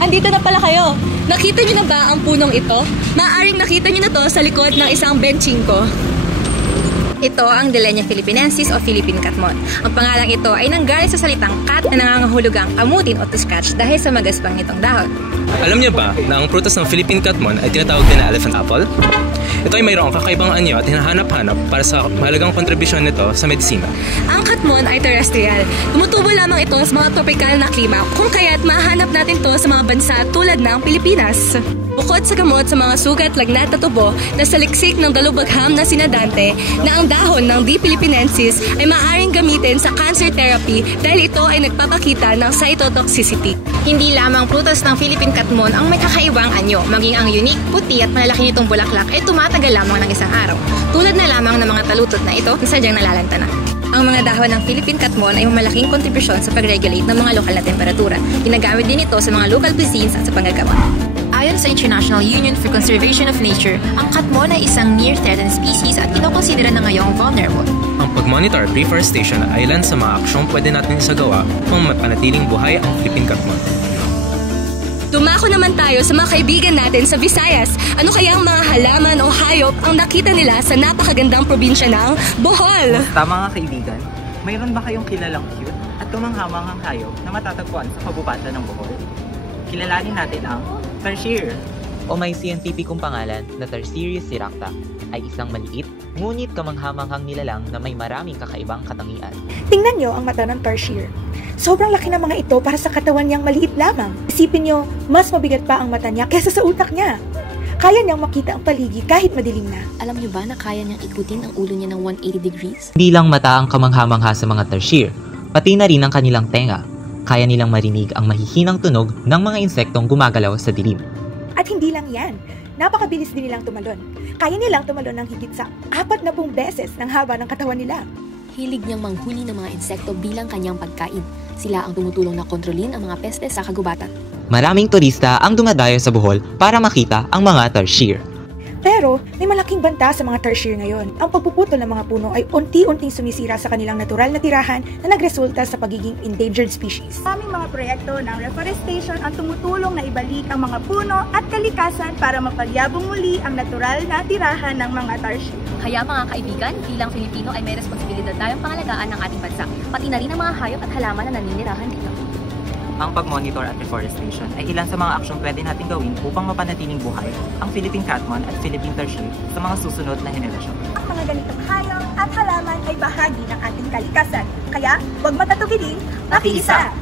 andito na pala kayo. Nakita niyo na ba ang punong ito? Maaaring nakita niyo na to sa likod ng isang benching ko. Ito ang Dillenia philippinensis o Philippine Katmon. Ang pangalang ito ay nanggaling sa salitang kat na nangangahulugang kamutin o to scratch dahil sa magaspang nitong dahon. Alam niyo ba na ang prutas ng Philippine Katmon ay tinatawag din na elephant apple? Ito ay mayroong kakaibang anyo at hinahanap-hanap para sa mahalagang kontribusyon nito sa medisina. Ang katmon ay terrestrial. Tumutubo lamang ito sa mga tropikal na klima, kung kaya't mahanap natin to sa mga bansa tulad ng Pilipinas. Bukod sa gamot sa mga sugat, lagnat at tubo, nasa liksik ng dalubagham na sinadante na ang dahon ng D. philippinensis ay maaaring gamitin sa cancer therapy dahil ito ay nagpapakita ng cytotoxicity. Hindi lamang prutas ng Philippine Katmon ang may kakaibang anyo, maging ang unique, puti at malalaki nitong bulaklak ay tumatagal lamang ng isang araw. Tulad na lamang ng mga talutot na ito na sadyang nalalanta na. Ang mga dahon ng Philippine Katmon ay malaking kontribusyon sa pag-regulate ng mga lokal na temperatura. Ginagamit din ito sa mga local cuisines at sa panggagamot. Ayon sa International Union for Conservation of Nature, ang katmon ay isang near-threatened species at kinokonsidera na ngayong vulnerable. Ang pag-monitor reforestation ay ilan sa mga aksyong pwede natin isagawa kung mapanatiling buhay ang Philippine Katmon. Dumako naman tayo sa mga kaibigan natin sa Visayas. Ano kaya ang mga halaman o hayop ang nakita nila sa napakagandang probinsya ng Bohol? Tama mga kaibigan, mayroon ba kayong kilalang cute at kamanghamanghang hayop na matatagpuan sa kabubatan ng Bohol? Kilalanin natin ang tarsier. O may scientificong pangalan na Tarsierius siracta ay isang maliit, ngunit kamanghamanghang nilalang na may maraming kakaibang katangian. Tingnan nyo ang mata ng tarsier. Sobrang laki ng mga ito para sa katawan niyang maliit lamang. Isipin nyo, mas mabigat pa ang mata niya kaysa sa utak niya. Kaya niyang makita ang paligid kahit madilim na. Alam niyo ba na kaya niyang ikutin ang ulo niya ng 180 degrees? Hindi lang mata ang kamanghamangha sa mga tarsier, pati na rin ang kanilang tenga. Kaya nilang marinig ang mahihinang tunog ng mga insektong gumagalaw sa dilim. At hindi lang yan, napakabilis din nilang tumalon. Kaya nilang tumalon ng higit sa 40 beses ng haba ng katawan nila. Hilig niyang manghuli ng mga insekto bilang kanyang pagkain. Sila ang tumutulong na kontrolin ang mga peste sa kagubatan. Maraming turista ang dumadayo sa Bohol para makita ang mga tarsier. Pero may malaking banta sa mga tarsier ngayon. Ang pagpuputol ng mga puno ay unti-unting sumisira sa kanilang natural na tirahan na nagresulta sa pagiging endangered species. Aming mga proyekto ng reforestation ang tumutulong na ibalik ang mga puno at kalikasan para mapagyabong muli ang natural na tirahan ng mga tarsier. Kaya mga kaibigan, bilang Filipino ay may responsibilidad tayong pangalagaan ng ating bansa, pati na rin ang mga hayop at halaman na naninirahan dito. Ang pag-monitor at reforestation ay ilan sa mga aksyong pwede natin gawin upang mapanatiling buhay ang Philippine Katmon at Philippine tarsier sa mga susunod na henerasyon. Ang mga ganitong hayop at halaman ay bahagi ng ating kalikasan. Kaya, huwag matatubili, makiisa!